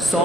100।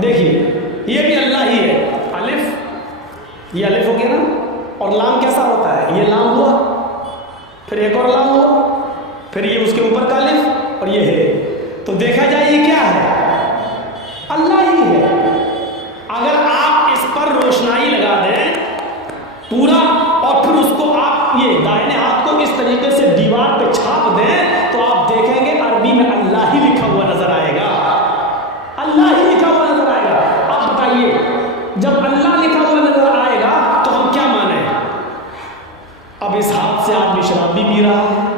دیکھیے یہ بھی اللہ ہی ہے. الف، یہ الف ہو گیا نا، اور لام کیسا ہوتا ہے؟ یہ لام ہوا، پھر ایک اور لام ہوا، پھر یہ اس کے اوپر کا الف اور یہ ہے. تو دیکھا جائے یہ کیا ہے؟ اللہ ہی ہے. اگر آپ اس پر روشنائی لگا دیں پورا اور پھر اس کو آپ یہ دائنے ہاتھ کو اس طریقے سے دیوار پہ چھاپ دیں تو آپ دیکھیں گے عربی میں اللہ ہی لکھا ہوا نظر آئے گا. اللہ ہی لکھا ہوا نظر آئے گا. اب بتائیے جب اللہ لکھا ہوا نظر آئے گا تو ہم کیا مانیں؟ اب اس ہاتھ سے آدمی شراب بھی پی رہا ہے،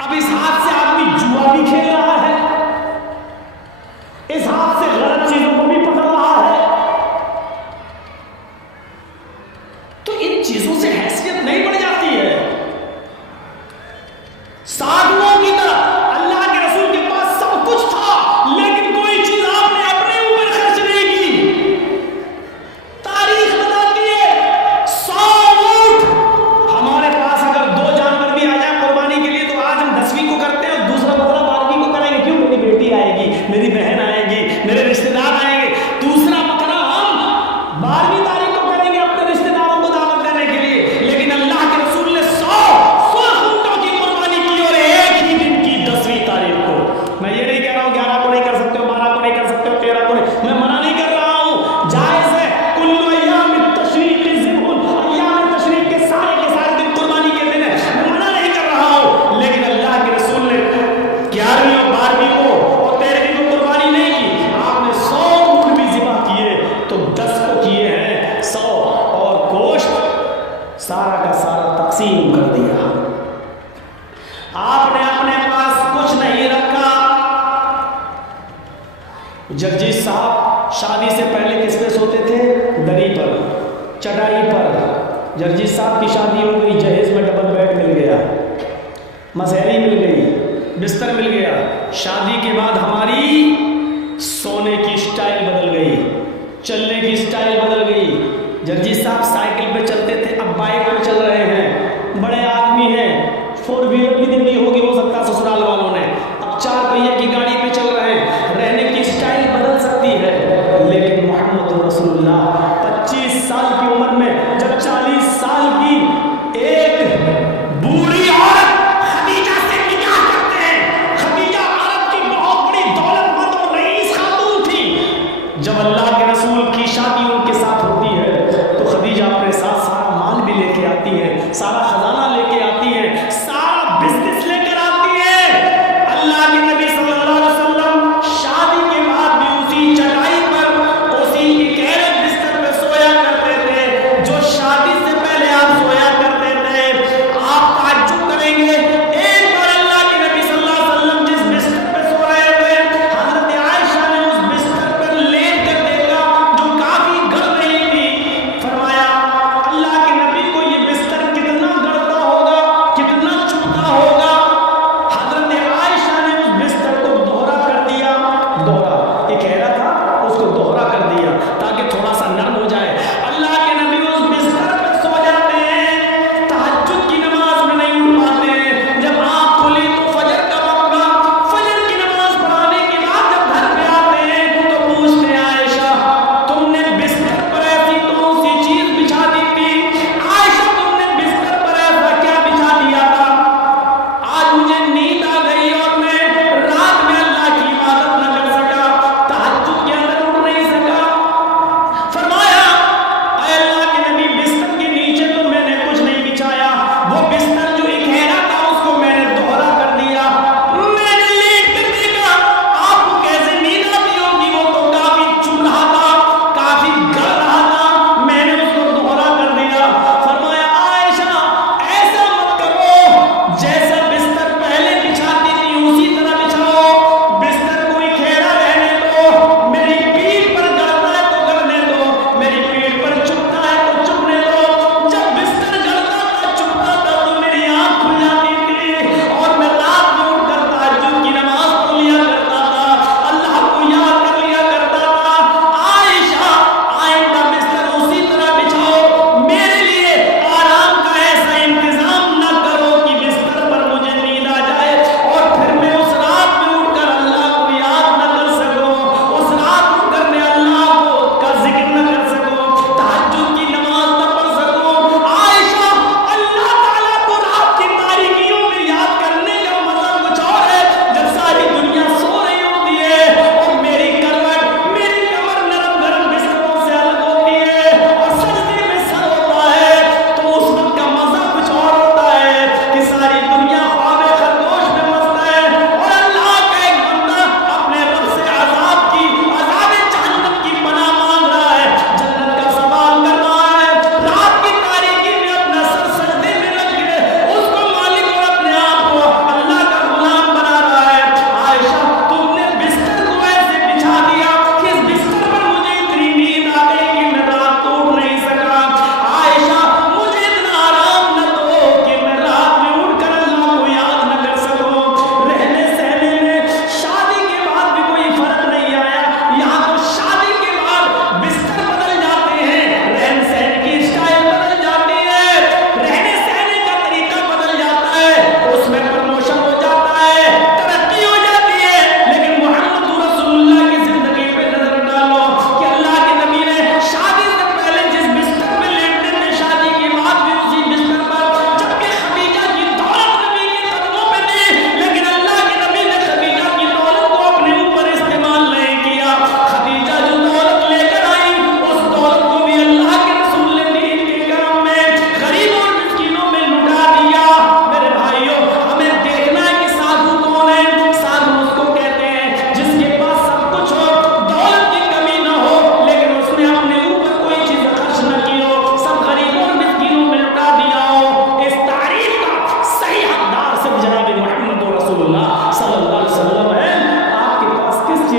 اب اس ہاتھ سے آدمی جوا بھی کھیل رہا ہے، اس ہاتھ سے غلط چیزوں کو بھی پکڑ رہا ہے. تو ان چیزوں سے حیثیت نہیں بڑھ جاتی ہے؟ سادھوؤں کی طرح اللہ کے رسول کے پاس سب کچھ تھا لیکن کوئی چیز آپ نے اپنے اوپر خرچ نہیں کی. تاریخ بتاتی ہے 100 اونٹ ہمارے پاس اگر 2 جانور بھی آ جائیں قربانی کے لیے تو آج ہم 10ویں کو کرتے ہیں اور دوسرا بکرا 12ویں کو کریں گے. کیوں؟ میری بیٹی آئے گی، میری بہن آئے گی، میرے رشتے دار آئیں گے. دوسرا بکرا ہم 12ویں تاریخ کو کریں گے اپنے رشتے داروں کو دعوت دینے کے لیے. لیکن اللہ کے رسول نے 100 اونٹوں کی قربانی کی اور ایک ہی دن کی 10ویں تاریخ کو. میں یہ نہیں کہہ رہا ہوں 11 کو نہیں کر سکتے ہو، 12 کو نہیں کر سکتے ہو، 13 کو نہیں، میں منع نہیں کر رہا ہوں، جائز ہے. کل ایام التشریق ذبح، ایام تشریق کے سارے دن قربانی کے دن ہے، میں منع نہیں کر رہا ہوں. لیکن اللہ کے رسول نے 11ویں اور 12ویں کو اور 13ویں کو قربانی نہیں کی. آپ نے 100 اونٹ بھی ذبح کیے تو 10 کو کیے ہیں 100، اور گوشت سارا کا سارا تقسیم کر دیا. آپ نے اپنے پاس کچھ نہیں رکھا. جگجیت صاحب شادی سے پہلے کس پہ سوتے تھے؟ دری پر، چٹائی پر. جگجیت صاحب کی شادی ہو گئی، جہیز میں ڈبل بیڈ مل گیا، مسہری مل گئی، بستر مل گیا. شادی کے بعد ہماری سونے کی سٹائل بدل گئی، چلنے کی سٹائل بدل گئی. جگجیت صاحب سائیکل پہ چلتے تھے، اب بائک پر چل رہے ہیں. بڑے آدمی ہیں، 4 ویلر بھی دلی ہوگی ہو سکتا ہے سسرال والوں نے، اب 4 پہیے کی گاڑی پہ چل رہے ہیں. رہنے کی سٹائل بدل سکتی ہے لیکن محمد رسول اللہ 25 سال کی عمر میں جب 40 سال کی ایک بوڑھی عورت خدیجہ سے نکاح کرتے ہیں. خدیجہ عرب کی بہت بڑی دولت مند اور رئیس خاتون تھی. جب اللہ کے رسول کی شادی ان کے ساتھ ہوتی ہے تو خدیجہ اپنے ساتھ سارا مال بھی لے کے آتی ہے.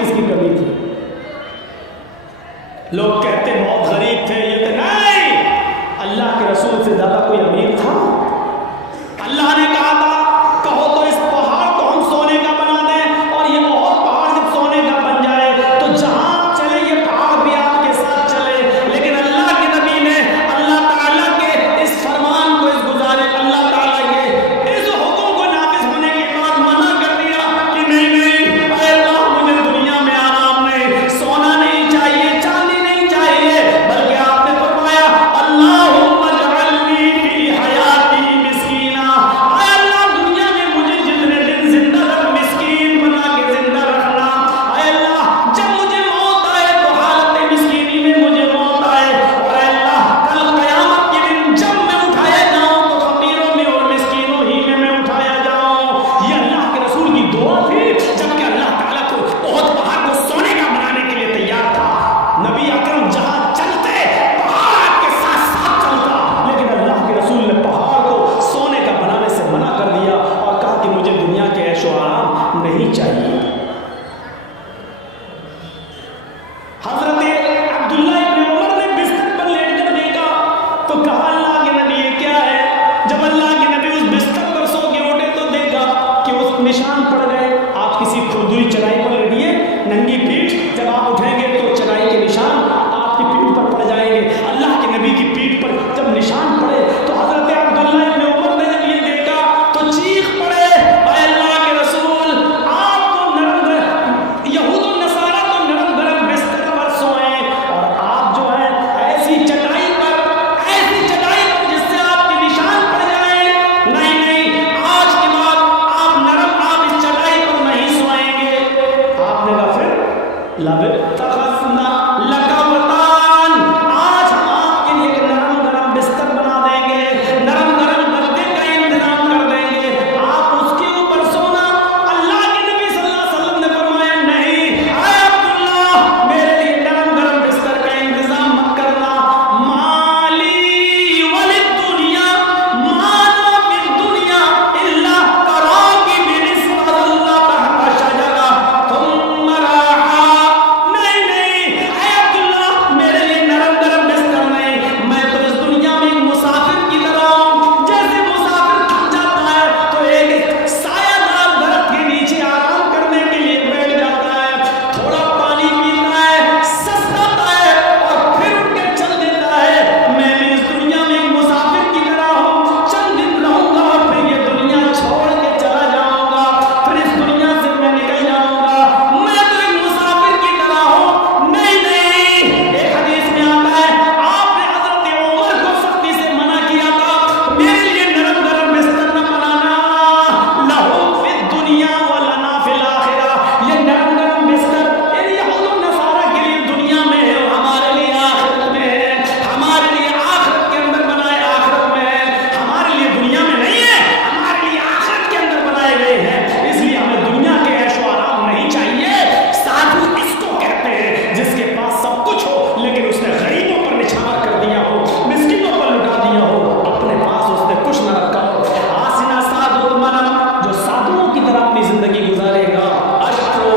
چیز کی کمی تھی. لوگ کہتے بہت غریب تھے یہ تھے، نہیں، اللہ کے رسول سے زیادہ کوئی امیر تھا؟ اللہ نے کہا تھا کہو تو اس پہاڑ کو ہم سونے کا بنا دیں، اور یہ بہت پہاڑ جب سونے کا بن جائے تو جہاں چلے یہ پہاڑ بھی آپ کے ساتھ چلے. لیکن اللہ کے نبی نے اللہ تعالیٰ کے اس فرمان کو، اس گزارش، اللہ تعالیٰ کے اس حکم کو نافذ ہونے کے بعد منع کر دیا کہ نہیں، اے اللہ مجھے دنیا میں آرام نہیں، سونا نہیں چاہیے، چاندی نہیں چاہیے، بلکہ آپ نے فرمایا اللہم اجعلنی فی حیاتی مسکینا، اے اللہ دنیا میں مجھے جتنے دن زندہ رکھ، مسکین بنا کے زندہ رکھنا. اے اللہ جب مجھے موت آئے تو حالت مسکینی میں مجھے موت آئے، اور اے اللہ کل قیامت کے دن جب میں اٹھایا جاؤں تو فقیروں میں اور مسکینوں ہی میں اٹھایا جاؤں. یہ اللہ کے رسول کی دعا تھی جبکہ اللہ تعالیٰ کو بہت پہاڑ کو سونے کا بنانے کے لیے تیار تھا. نبی اکرم جہاں چلتے پہاڑ کے ساتھ ساتھ چلتا، لیکن اللہ کے رسول نے پہاڑ کو سونے کا بنانے سے منع کر دیا اور کہا کہ مجھے دنیا کے عیش و آرام نہیں چاہیے. حضرت عبداللہ ابن عمر نے بستر پر لیٹ کر دیکھا تو کہا اللہ کے نبی یہ کیا ہے؟ جب اللہ کے نبی اس بستر پر سو کے اٹھے تو دیکھا کہ اس نشان پڑ گئے. آپ کسی کھردری چڑھائی پر لیٹیے، ننگی پیٹھ، جب آپ اٹھیں گے تو چڑھائی کے نشان آپ کی پیٹھ پر پڑ جائیں گے. اللہ کے نبی کی پیٹھ پر جب نشان پڑے تو حضرت عبداللہ ابن عمر نے جب یہ دیکھا تو چیخ پڑے، اے اللہ کے رسول، آپ تو نرم یہود و نصارہ تو نرم گرم بستر پر سوئیں، اور آپ جو ہیں ایسی چٹائی پر جس سے آپ کے نشان پڑ جائیں. نہیں، آج کے بعد آپ نرم، آپ اس چٹائی پر نہیں سوئیں گے. آپ نے کہا پھر لَبِتَّخَذْنَا لَكَ وَطَانًا، آج ہم آپ کے لیے ایک نرم گرم بستر بنا دیں گے، نرم گرم گدے کا انتظام کر دیں گے، آپ اس کے اوپر سونا. اللہ کے نبی صلی اللہ علیہ وسلم نے فرمایا نہیں، اے عبداللہ میرے لیے نرم گرم بستر کا انتظام مت کرنا. مالی وللدنیا ما انا بالدنیا الا کراکب استظل تحت شجرہ ثم راحا. نہیں، اے عبداللہ میرے لیے نرم گرم بستر نہیں، میں تو اس دنیا میں ایک مسافر کی طرح ہوں. جیسے مسافر تھک جاتا ہے تو ایک سایہ دار درخت کے نیچے آرام کرنے کے لیے بیٹھ جاتا ہے، تھوڑا پانی پیتا ہے، سستاتا ہے اور پھر اٹھ کے چل دیتا ہے. میں بھی اس دنیا میں ایک مسافر کی طرح ہوں، چند دن رہوں گا اور پھر یہ دنیا چھوڑ کے چلا جاؤں گا، پھر اس دنیا سے میں نکل جاؤں گا. میں تو ایک مسافر کی طرح ہوں. نہیں، ایک حدیث میں آتا ہے آپ نے حضرت عمر کو سختی سے منع کیا تھا میرے لیے نرم گرم بستر نہ بنانا. لہم فی الدنیا ولنا فی الآخرہ، یہ نرم گرم بستر ان یہود و نصارہ کے لیے دنیا میں ہے اور ہمارے لیے آخرت میں ہے. ہمارے لیے آخرت کے اندر بنائے، آخرت میں ہے، ہمارے لیے دنیا میں نہیں ہے، ہمارے لیے آخرت کے اندر بنائے گئے ہیں. اس لیے ہمیں دنیا کے عیش و آرام نہیں چاہیے. سادھو اس کو کہتے ہیں جس کے پاس سب کچھ ہو لیکن اس نے غریبوں پر نچھاور کر دیا ہو، مسکینوں پر لٹا دیا ہو، اپنے پاس اس نے کچھ نہ رکھا ہو. آسنا سادھو منم، جو سادھوؤں کی طرح اپنی زندگی گزارے گا، اشرو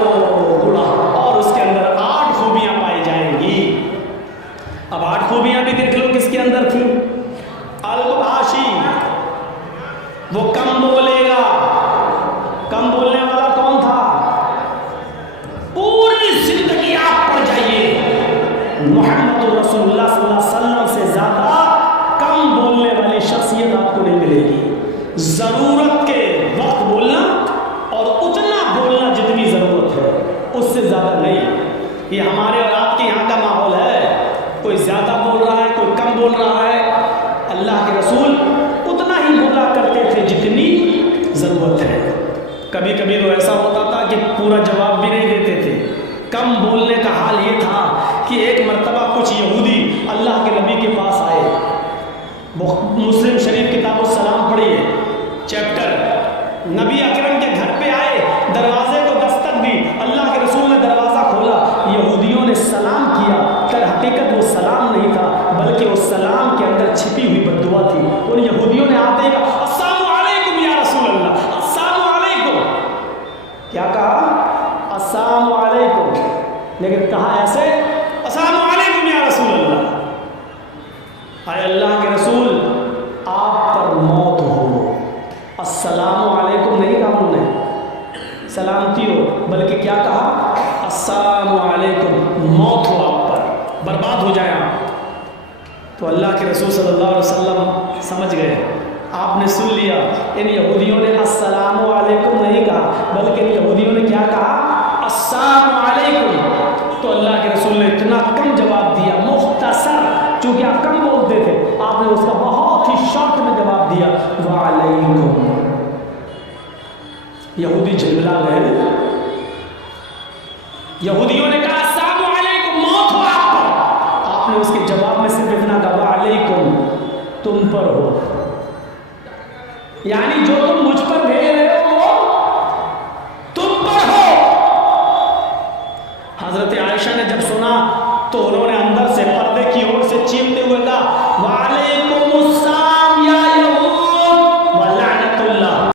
گڑا، اور اس کے اندر 8 خوبیاں پائی جائیں گی. اب 8 خوبیاں بھی دیکھ لو کس کے اندر تھی. الباشی، وہ کم بولے گا. کم بولنے والا کون تھا؟ پوری زندگی آپ پڑھ جائیے، محمد رسول اللہ صلی اللہ علیہ وسلم سے زیادہ کم بولنے والی شخصیت آپ کو نہیں ملے گی. ضرورت کے وقت بولنا اور اتنا بولنا جتنی ضرورت ہے، اس سے زیادہ نہیں. یہ ہمارے اور آپ کے یہاں کا ماحول ہے، کوئی زیادہ بول رہا ہے، کوئی کم بول رہا ہے. اللہ کے رسول اتنا ہی بولا کرتے تھے جتنی ضرورت ہے. کبھی کبھی تو ایسا ہوتا تھا کہ پورا جواب بھی نہیں دیتے تھے. کم بولنے کا حال یہ تھا کہ ایک مرتبہ کچھ یہودی اللہ کے نبی کے پاس آئے. مسلم شریف کتاب السلام پڑھیے، چیپٹر. نبی اکرم کے گھر پہ آئے، دروازے کو دستک دی، اللہ کے رسول نے دروازہ کھولا. یہودیوں نے سلام کیا، در حقیقت وہ سلام نہیں تھا بلکہ اس سلام کے اندر چھپی ہوئی بددعا تھی. ان یہودیوں نے آتے ہی کہا السلام علیکم یا رسول اللہ، السلام علیکم. کیا کہا؟ السلام علیکم. لیکن کہا ایسے السلام علیکم یا رسول اللہ، اے اللہ کے رسول آپ پر موت ہو۔ السلام علیکم نہیں کہا انہوں نے سلامتی ہو، بلکہ کیا کہا؟ السلام علیکم، موت ہو آپ پر، برباد ہو جائے آپ۔ تو اللہ کے رسول صلی اللہ علیہ وسلم سمجھ گئے، آپ نے سن لیا ان یہودیوں نے السلام علیکم نہیں کہا، بلکہ ان یہودیوں نے کیا کہا؟ السلام علیکم۔ تو اللہ کے رسول نے اتنا کم جواب دیا، مختصر، چونکہ آپ کم بولتے تھے، آپ نے اس کا بہت ہی شارٹ میں جواب دیا، وعلیکم۔ یہودی جھلملا گئے، یہودیوں نے کہا السلام علیکم، موت ہو آپ پر، آپ نے اس کے جواب میں صرف اتنا کہا وعلیکم، تم پر ہو، یعنی جو تم مجھ پر بھیج رہے ہو وہ تم پر ہو۔ حضرت عائشہ نے جب سنا تو انہوں